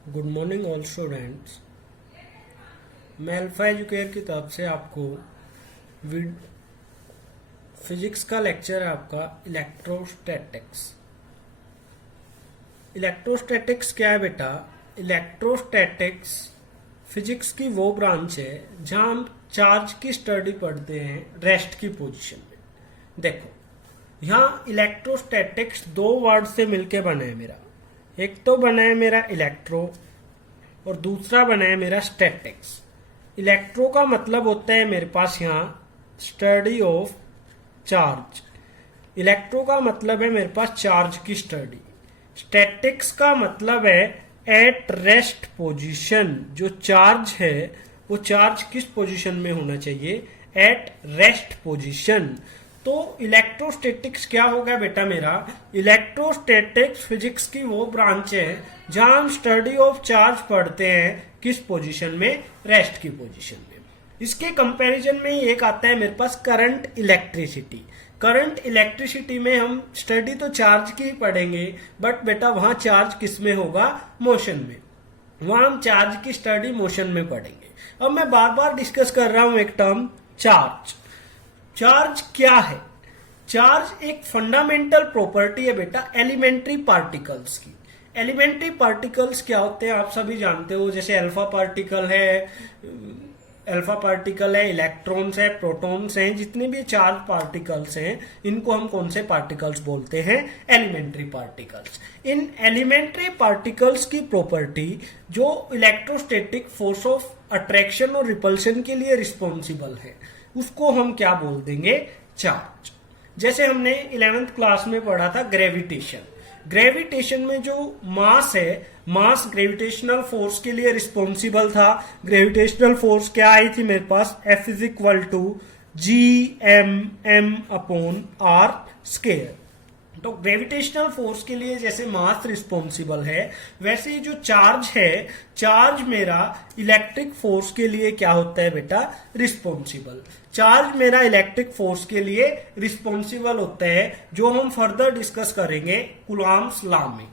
Good morning all students. मैं alpha educare की तरफ से आपको फिजिक्स का लेक्चर है आपका इलेक्ट्रोस्टैटिक्स। इलेक्ट्रोस्टैटिक्स क्या है बेटा? इलेक्ट्रोस्टैटिक्स फिजिक्स की वो ब्रांच है जहां हम चार्ज की स्टडी पढ़ते हैं रेस्ट की पोजीशन में। देखो, यहाँ इलेक्ट्रोस्टैटिक्स दो वर्ड से मिलके बना है मेरा। एक तो बना है मेरा इलेक्ट्रो और दूसरा बना है मेरा स्टैटिक्स। इलेक्ट्रो का मतलब होता है मेरे पास यहाँ स्टडी ऑफ चार्ज। इलेक्ट्रो का मतलब है मेरे पास चार्ज की स्टडी। स्टैटिक्स का मतलब है एट रेस्ट पोजीशन। जो चार्ज है वो चार्ज किस पोजीशन में होना चाहिए? At rest position. तो इलेक्ट्रोस्टैटिक्स क्या होगा बेटा मेरा? इलेक्ट्रोस्टैटिक्स फिजिक्स की वो ब्रांच है जहां हम स्टडी ऑफ चार्ज पढ़ते हैं किस पोजीशन में? रेस्ट की पोजीशन में। इसके कंपैरिजन में एक आता है मेरे पास करंट इलेक्ट्रिसिटी। करंट इलेक्ट्रिसिटी में हम स्टडी तो चार्ज की ही पढ़ेंगे, बट बेटा वहां चार्ज किस में होगा? मोशन में। वहां हम चार्ज की स्टडी मोशन में पढ़ेंगे। अब मैं बार बार डिस्कस कर रहा हूं एक टर्म, चार्ज। चार्ज क्या है? चार्ज एक फंडामेंटल प्रॉपर्टी है बेटा एलिमेंट्री पार्टिकल्स की। एलिमेंट्री पार्टिकल्स क्या होते हैं आप सभी जानते हो। जैसे अल्फा पार्टिकल है, इलेक्ट्रॉन्स है, प्रोटॉन्स हैं, जितने भी चार्ज पार्टिकल्स हैं इनको हम कौन से पार्टिकल्स बोलते हैं? Elementary particles. इन एलिमेंट्री पार्टिकल्स की प्रॉपर्टी जो इलेक्ट्रोस्टैटिक फोर्स ऑफ अट्रैक्शन और रिपल्शन के लिए रिस्पॉन्सिबल है उसको हम क्या बोल देंगे? चार्ज। जैसे हमने 11th क्लास में पढ़ा था ग्रेविटेशन। ग्रेविटेशन में जो मास है, मास ग्रेविटेशनल फोर्स के लिए रिस्पॉन्सिबल था। ग्रेविटेशनल फोर्स क्या आई थी मेरे पास? F is equal to GMM upon R square. तो ग्रेविटेशनल फोर्स के लिए जैसे मास रिस्पॉन्सिबल है, वैसे ही जो चार्ज है, चार्ज मेरा इलेक्ट्रिक फोर्स के लिए क्या होता है बेटा? रिस्पॉन्सिबल। चार्ज मेरा इलेक्ट्रिक फोर्स के लिए रिस्पॉन्सिबल होता है, जो हम फर्दर डिस्कस करेंगे कूलॉम्स लॉ में।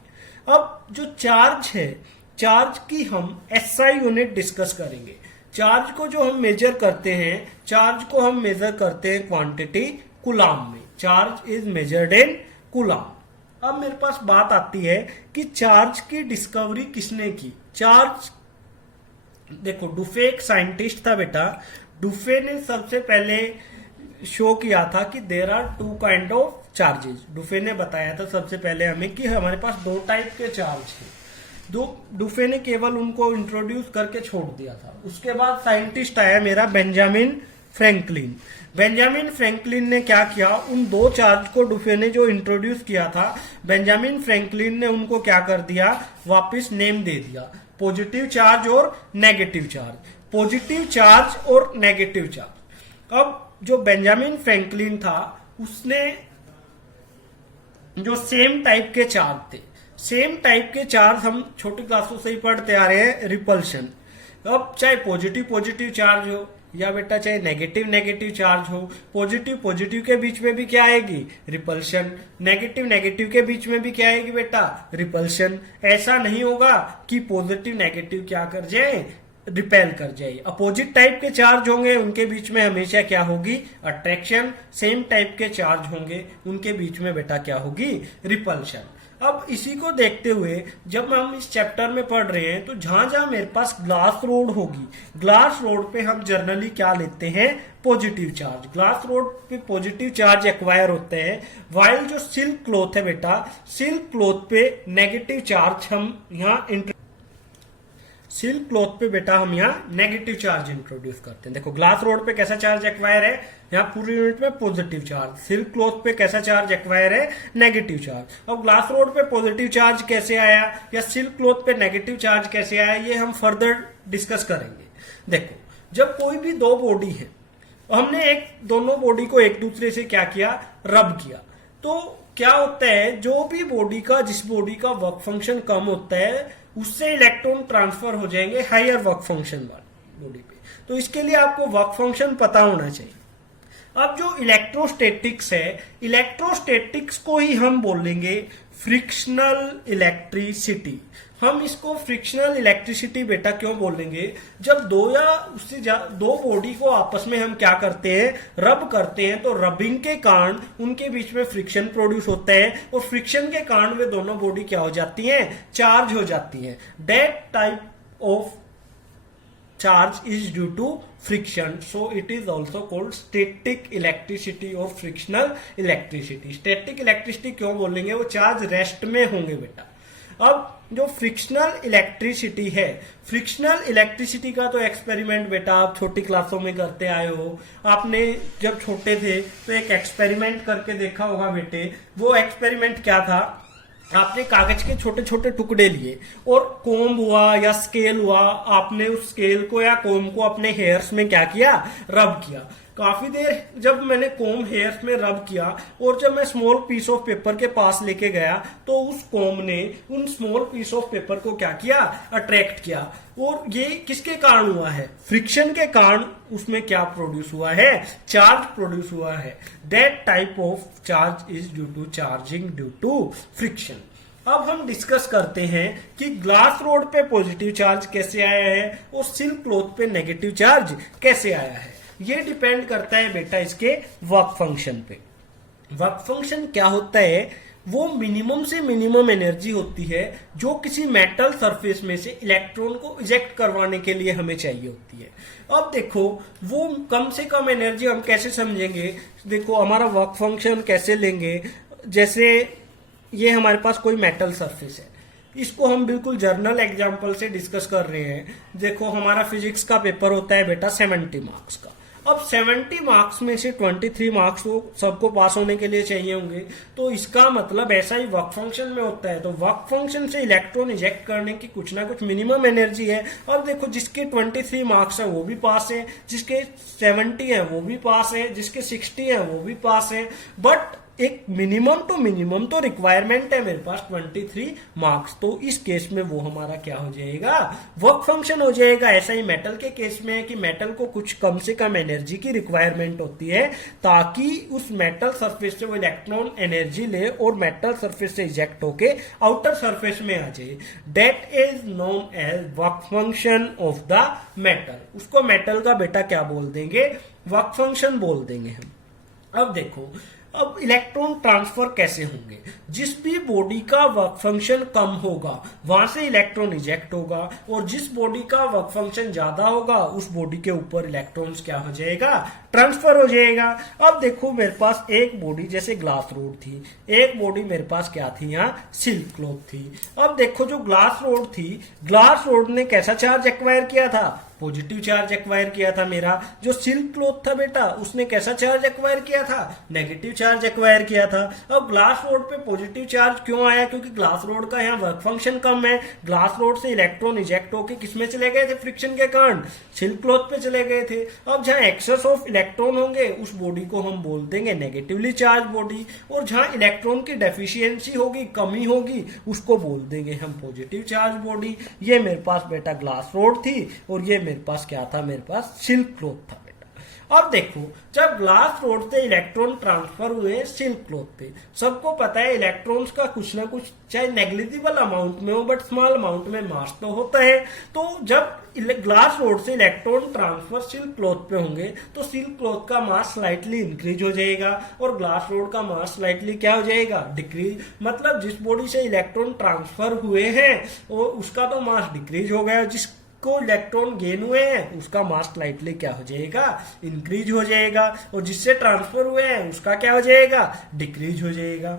अब जो चार्ज है, चार्ज की हम SI यूनिट डिस्कस करेंगे। चार्ज को जो हम मेजर करते हैं, चार्ज को हम मेजर करते हैं क्वांटिटी कूलॉम में। Charge is measured in Coulomb. अब मेरे पास बात आती है कि चार्ज की डिस्कवरी किसने की? चार्ज, देखो डुफे एक साइंटिस्ट था बेटा। डुफे ने सबसे पहले शो किया था कि there are two kind of charges. Dufay ने बताया था सबसे पहले हमें कि हमारे पास दो टाइप के चार्ज हैं। डुफे ने केवल उनको इंट्रोड्यूस करके छोड़ दिया था। उसके बाद साइंटिस्ट आया मेरा बेंजामिन फ्रैंकलिन। बेंजामिन फ्रैंकलिन ने क्या किया? उन दो चार्ज को डुफे ने जो इंट्रोड्यूस किया था, बेंजामिन फ्रैंकलिन ने उनको क्या कर दिया? वापस नेम दे दिया, पॉजिटिव चार्ज और नेगेटिव चार्ज। पॉजिटिव चार्ज और नेगेटिव चार्ज। अब जो बेंजामिन फ्रैंकलिन था उसने जो सेम टाइप के चार्ज थे, सेम टाइप के चार्ज हम छोटी क्लासों से ही पढ़ते आ रहे हैं, रिपल्शन। अब चाहे पॉजिटिव पॉजिटिव चार्ज हो या बेटा चाहे नेगेटिव नेगेटिव चार्ज हो, पॉजिटिव पॉजिटिव के बीच में भी क्या आएगी? रिपल्शन। नेगेटिव नेगेटिव के बीच में भी क्या आएगी बेटा? रिपल्शन। ऐसा नहीं होगा कि पॉजिटिव नेगेटिव क्या कर जाए? रिपेल कर जाए। अपोजिट टाइप के चार्ज होंगे उनके बीच में हमेशा क्या होगी? अट्रैक्शन। सेम टाइप के चार्ज होंगे उनके बीच में बेटा क्या होगी? रिपल्शन। अब इसी को देखते हुए जब हम इस चैप्टर में पढ़ रहे हैं तो जहां जहां मेरे पास ग्लास रोड होगी, ग्लास रोड पे हम जनरली क्या लेते हैं? Positive charge. ग्लास रोड पे पॉजिटिव चार्ज एक्वायर होते हैं। वाइल जो सिल्क क्लॉथ है बेटा, सिल्क क्लॉथ पे नेगेटिव चार्ज हम यहाँ सिल्क क्लॉथ पे बेटा हम यहाँ नेगेटिव चार्ज इंट्रोड्यूस करते हैं। देखो ग्लास रोड पे कैसा चार्ज एक्वायर है? यहाँ पूरी यूनिट में पॉजिटिव चार्ज। सिल्क क्लॉथ पे कैसा चार्ज एक्वायर है? Negative charge. अब ग्लास रोड पे पॉजिटिव चार्ज कैसे आया या सिल्क क्लॉथ पे नेगेटिव चार्ज कैसे आया, ये हम फर्दर डिस्कस करेंगे। देखो, जब कोई भी दो बॉडी है, हमने दोनों बॉडी को एक दूसरे से क्या किया? रब किया। तो क्या होता है? जो भी बॉडी का, जिस बॉडी का वर्क फंक्शन कम होता है उससे इलेक्ट्रॉन ट्रांसफर हो जाएंगे हायर वर्क फंक्शन वाली बॉडी पे। तो इसके लिए आपको वर्क फंक्शन पता होना चाहिए। अब जो इलेक्ट्रोस्टैटिक्स है, इलेक्ट्रोस्टैटिक्स को ही हम बोलेंगे फ्रिक्शनल इलेक्ट्रिसिटी। हम इसको फ्रिक्शनल इलेक्ट्रिसिटी बेटा क्यों बोलेंगे? जब दो या उससे दो बॉडी को आपस में हम क्या करते हैं, रब करते हैं, तो रबिंग के कारण उनके बीच में फ्रिक्शन प्रोड्यूस होता है और फ्रिक्शन के कारण वे दोनों बॉडी क्या हो जाती हैं, चार्ज हो जाती हैं। That type of charge is due to friction, so it is also called static electricity or frictional electricity। static electricity क्यों बोलेंगे? वो चार्ज रेस्ट में होंगे बेटा। अब जो फ्रिक्शनल इलेक्ट्रिसिटी है, फ्रिक्शनल इलेक्ट्रिसिटी का तो एक्सपेरिमेंट बेटा आप छोटी क्लासों में करते आए हो। आपने जब छोटे थे तो एक एक्सपेरिमेंट करके देखा होगा बेटे। वो एक्सपेरिमेंट क्या था? आपने कागज के छोटे छोटे टुकड़े लिए और कोम हुआ या स्केल हुआ, आपने उस स्केल को या कोम को अपने हेयर्स में क्या किया, रब किया। काफी देर जब मैंने कोम हेयर्स में रब किया और जब मैं स्मॉल पीस ऑफ पेपर के पास लेके गया तो उस कोम ने उन स्मॉल पीस ऑफ पेपर को क्या किया, अट्रैक्ट किया। और ये किसके कारण हुआ है? फ्रिक्शन के कारण उसमें क्या प्रोड्यूस हुआ है, चार्ज प्रोड्यूस हुआ है। That type of charge is due to charging due to friction. अब हम डिस्कस करते हैं कि ग्लास रोड पे पॉजिटिव चार्ज कैसे आया है और सिल्क क्लॉथ पे नेगेटिव चार्ज कैसे आया है। ये डिपेंड करता है बेटा इसके वर्क फंक्शन पे। वर्क फंक्शन क्या होता है? वो मिनिमम से मिनिमम एनर्जी होती है जो किसी मेटल सरफेस में से इलेक्ट्रॉन को इजेक्ट करवाने के लिए हमें चाहिए होती है। अब देखो वो कम से कम एनर्जी हम कैसे समझेंगे? देखो हमारा वर्क फंक्शन कैसे लेंगे। जैसे ये हमारे पास कोई मेटल सरफेस है, इसको हम बिल्कुल जर्नल एग्जांपल से डिस्कस कर रहे हैं। देखो हमारा फिजिक्स का पेपर होता है बेटा 70 मार्क्स का। अब 70 मार्क्स में से 23 मार्क्स को सबको पास होने के लिए चाहिए होंगे, तो इसका मतलब ऐसा ही वर्क फंक्शन में होता है। तो वर्क फंक्शन से इलेक्ट्रॉन इजेक्ट करने की कुछ ना कुछ मिनिमम एनर्जी है। अब देखो जिसके 23 मार्क्स है वो भी पास है, जिसके 70 है वो भी पास है, जिसके 60 है वो भी पास है। बट एक मिनिमम टू मिनिमम तो रिक्वायरमेंट है मेरे पास 23 मार्क्स, तो इस केस में वो हमारा क्या हो जाएगा, वर्क फंक्शन हो जाएगा। ऐसा ही मेटल के केस में है कि मेटल को कुछ कम से कम एनर्जी की रिक्वायरमेंट होती है ताकि उस मेटल सरफेस से वो इलेक्ट्रॉन एनर्जी ले और मेटल सरफेस से इजेक्ट होके आउटर सरफेस में आ जाए। That is known as work function of the metal. उसको मेटल का बेटा क्या बोल देंगे, वर्क फंक्शन बोल देंगे हम। अब देखो अब इलेक्ट्रॉन ट्रांसफर कैसे होंगे? जिस भी बॉडी का वर्क फंक्शन कम होगा वहां से इलेक्ट्रॉन इजेक्ट होगा और जिस बॉडी का वर्क फंक्शन ज्यादा होगा उस बॉडी के ऊपर इलेक्ट्रॉन्स क्या हो जाएगा, ट्रांसफर हो जाएगा। अब देखो मेरे पास एक बॉडी जैसे ग्लास रोड थी, एक बॉडी मेरे पास क्या थी, यहाँ सिल्क क्लॉथ थी। अब देखो जो ग्लास रोड थी, ग्लास रोड ने कैसा चार्ज एक्वायर किया था, पॉजिटिव चार्ज एक्वायर किया था मेरा। जो सिल्क क्लॉथ था बेटा उसने कैसा चार्ज एक्वायर किया था, नेगेटिव चार्ज एक्वायर किया था। अब ग्लास रोड पे पॉजिटिव चार्ज क्यों आया? क्योंकि ग्लास रोड का यहाँ वर्क फंक्शन कम है। ग्लास रोड से इलेक्ट्रॉन इजेक्ट होके किसमें चले गए थे, फ्रिक्शन के कारण सिल्क क्लॉथ पे चले गए थे। अब जहाँ एक्सेस ऑफ इलेक्ट्रॉन होंगे उस बॉडी को हम बोल देंगे नेगेटिवली चार्ज बॉडी, और जहाँ इलेक्ट्रॉन की डेफिशिएंसी होगी, कमी होगी, उसको बोल देंगे हम पॉजिटिव चार्ज बॉडी। ये मेरे पास बेटा ग्लास रोड थी और ये मेरे पास क्या था, मेरे पास सिल्क क्लॉथ था बेटा। अब देखो जब ग्लास रोड से इलेक्ट्रॉन ट्रांसफर हुए सिल्क क्लॉथ पे, सबको पता है इलेक्ट्रॉन्स का कुछ ना कुछ चाहे नेग्लिजिबल अमाउंट में हो बट स्मॉल अमाउंट में मास तो होता है। तो जब ग्लास रोड से इलेक्ट्रॉन ट्रांसफर सिल्क क्लॉथ पे होंगे तो सिल्क क्लॉथ का मास स्लाइटली इंक्रीज हो जाएगा और ग्लास रोड का मास स्लाइटली क्या हो जाएगा, डिक्रीज। मतलब जिस बॉडी से इलेक्ट्रॉन ट्रांसफर हुए हैं वो उसका तो मास डिक्रीज हो गया, जिस को इलेक्ट्रॉन गेन हुए हैं उसका मास स्लाइटली क्या हो जाएगा, इंक्रीज हो जाएगा, और जिससे ट्रांसफर हुए हैं उसका क्या हो जाएगा, डिक्रीज हो जाएगा।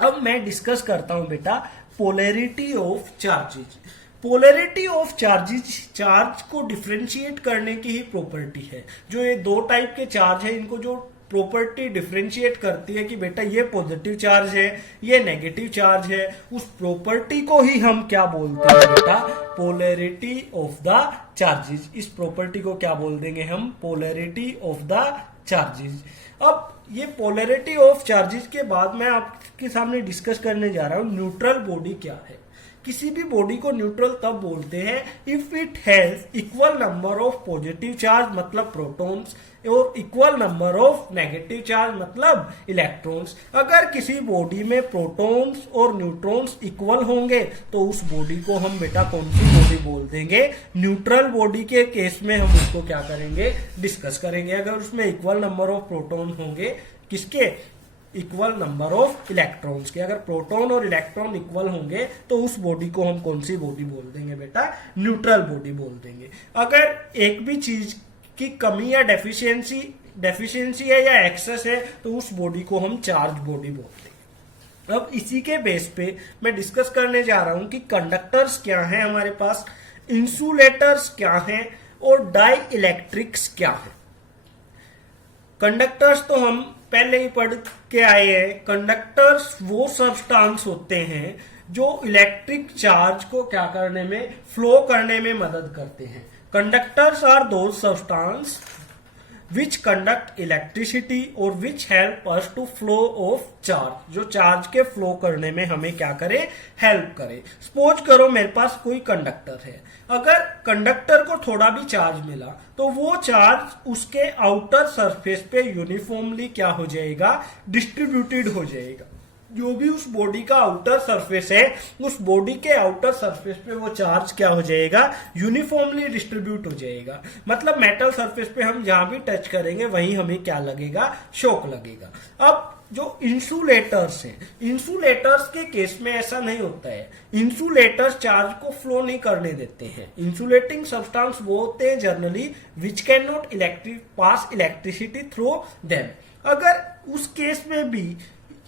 अब मैं डिस्कस करता हूं बेटा polarity of charges. Polarity of charges charge को डिफरेंशिएट करने की ही प्रॉपर्टी है। जो ये दो टाइप के चार्ज है इनको जो प्रॉपर्टी डिफरेंशिएट करती है कि बेटा ये पॉजिटिव चार्ज है ये नेगेटिव चार्ज है, उस प्रॉपर्टी को ही हम क्या बोलते हैं बेटा, पोलैरिटी ऑफ द चार्जेस। इस प्रॉपर्टी को क्या बोल देंगे हम, पोलैरिटी ऑफ द चार्जेस। अब ये पोलैरिटी ऑफ चार्जेस के बाद मैं आपके सामने डिस्कस करने जा रहा हूं न्यूट्रल बॉडी क्या है। किसी भी बॉडी को न्यूट्रल तब बोलते हैं if it has equal number of positive charge मतलब प्रोटॉन्स और equal number of negative charge मतलब इलेक्ट्रॉन्स। अगर किसी बॉडी में प्रोटॉन्स और न्यूट्रॉन्स इक्वल होंगे तो उस बॉडी को हम बेटा कौन सी बॉडी बोल देंगे? न्यूट्रल बॉडी के केस में हम उसको क्या करेंगे? डिस्कस करेंगे। अगर उसमें इक्वल नंबर ऑफ प्रोटॉन होंगे, किसके? इक्वल नंबर ऑफ इलेक्ट्रॉन्स के। अगर प्रोटॉन और इलेक्ट्रॉन इक्वल होंगे तो उस बॉडी को हम कौन सी बॉडी बोल देंगे बेटा? न्यूट्रल बॉडी बोल देंगे। अगर एक भी चीज की कमी या डेफिशिएंसी है या एक्सेस है तो उस बॉडी को हम चार्ज बॉडी बोलते हैं। अब इसी के बेस पे मैं डिस्कस करने जा रहा हूं कि कंडक्टर्स क्या हैं हमारे पास, इंसुलेटर्स क्या हैं और डाई इलेक्ट्रिक्स क्या है। कंडक्टर्स तो हम पहले ही पढ़ के आए हैं। कंडक्टर्स वो सब्सटेंस होते हैं जो इलेक्ट्रिक चार्ज को क्या करने में, फ्लो करने में मदद करते हैं। Conductors are those substance which conduct electricity और which help us to flow of charge, जो चार्ज के फ्लो करने में हमें क्या करे? हेल्प करे। सपोज करो मेरे पास कोई कंडक्टर है, अगर कंडक्टर को थोड़ा भी चार्ज मिला तो वो चार्ज उसके आउटर सरफेस पे यूनिफॉर्मली क्या हो जाएगा? डिस्ट्रीब्यूटेड हो जाएगा। जो भी उस बॉडी का आउटर सरफेस है, उस बॉडी के आउटर सरफेस पे वो चार्ज क्या हो जाएगा? यूनिफॉर्मली डिस्ट्रीब्यूट हो जाएगा। मतलब मेटल सरफेस पे हम जहां भी टच करेंगे वहीं हमें क्या लगेगा? शॉक लगेगा। अब जो इंसुलेटर्स हैं, इंसुलेटर्स के केस में ऐसा नहीं होता है। इंसुलेटर्स चार्ज को फ्लो नहीं करने देते हैं। इंसुलेटिंग सब्सटेंस वो होते हैं generally which can not pass electricity through them. अगर उस केस में भी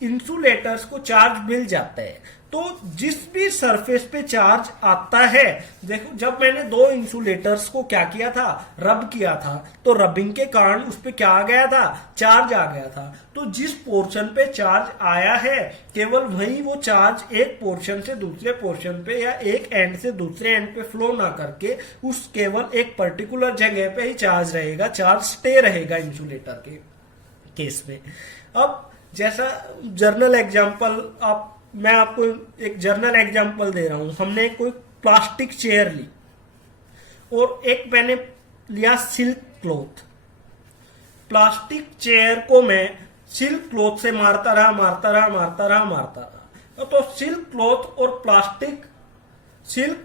इंसुलेटर्स को चार्ज मिल जाता है तो जिस भी सरफेस पे चार्ज आता है, देखो जब मैंने दो इंसुलेटर्स को क्या किया था? रब किया था, तो रबिंग के कारण उस पे क्या आ गया था? चार्ज आ गया था। तो जिस पोर्शन पे चार्ज आया है केवल वही वो चार्ज एक पोर्शन से दूसरे पोर्शन पे या एक एंड से दूसरे एंड पे फ्लो ना करके उस केवल एक पर्टिकुलर जगह पे ही चार्ज रहेगा, चार्ज स्टे रहेगा इंसुलेटर के केस में। अब जैसा जर्नल एग्जाम्पल मैं आपको एक जर्नल एग्जाम्पल दे रहा हूं। हमने कोई प्लास्टिक चेयर ली और एक मैंने लिया सिल्क क्लॉथ। प्लास्टिक चेयर को मैं सिल्क क्लॉथ से मारता रहा। तो सिल्क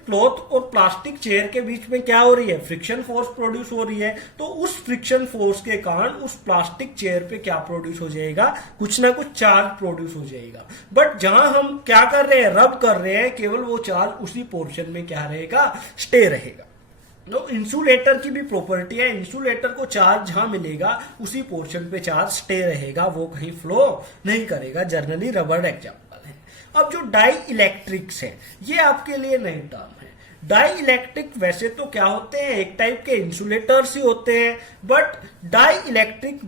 क्लॉथ और प्लास्टिक चेयर के बीच में क्या हो रही है? फ्रिक्शन फोर्स प्रोड्यूस हो रही है। तो उस फ्रिक्शन फोर्स के कारण उस प्लास्टिक चेयर पे क्या प्रोड्यूस हो जाएगा? कुछ ना कुछ चार्ज प्रोड्यूस हो जाएगा। बट जहां हम क्या कर रहे हैं? रब कर रहे हैं, केवल वो चार्ज उसी पोर्शन में क्या रहेगा? स्टे रहेगा। तो इंसुलेटर की भी प्रॉपर्टी है, इंसुलेटर को चार्ज जहां मिलेगा उसी पोर्शन पे चार्ज स्टे रहेगा, वो कहीं फ्लो नहीं करेगा। जनरली रबर एग्जाम्पल है। अब जो डाई इलेक्ट्रिक्स है ये आपके लिए नई टर्म है। डाई इलेक्ट्रिक वैसे तो क्या होते हैं? एक टाइप के इंसुलेटर्स ही होते हैं, बट डाई इलेक्ट्रिक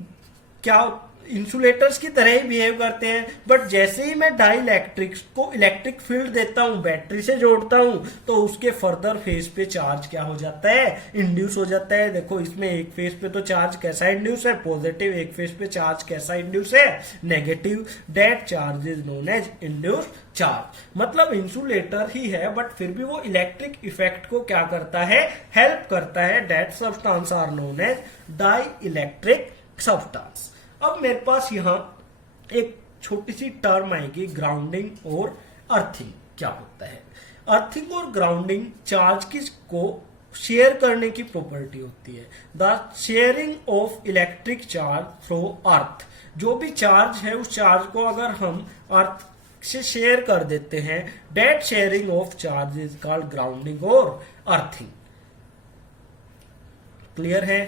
क्या इंसुलेटर्स की तरह ही बिहेव करते हैं। बट जैसे ही मैं डाई इलेक्ट्रिक्स को इलेक्ट्रिक फील्ड देता हूं, बैटरी से जोड़ता हूं, तो उसके फर्दर फेज पे चार्ज क्या हो जाता है? इंड्यूस हो जाता है। देखो इसमें एक फेज पे तो चार्ज कैसा इंड्यूस है? पॉजिटिव। एक फेज पे चार्ज कैसा इंड्यूस है? Negative. That charge is known as induce charge. मतलब इंसुलेटर ही है बट फिर भी वो इलेक्ट्रिक इफेक्ट को क्या करता है? हेल्प करता है। That substance are known as dielectric substance. अब मेरे पास यहां एक छोटी सी टर्म आएगी, ग्राउंडिंग और अर्थिंग। क्या होता है? अर्थिंग और ग्राउंडिंग चार्ज को शेयर करने की प्रॉपर्टी होती है। The sharing of electric charge through earth. जो भी चार्ज है उस चार्ज को अगर हम अर्थ से शेयर कर देते हैं, that sharing of charge is called grounding और अर्थिंग। क्लियर है?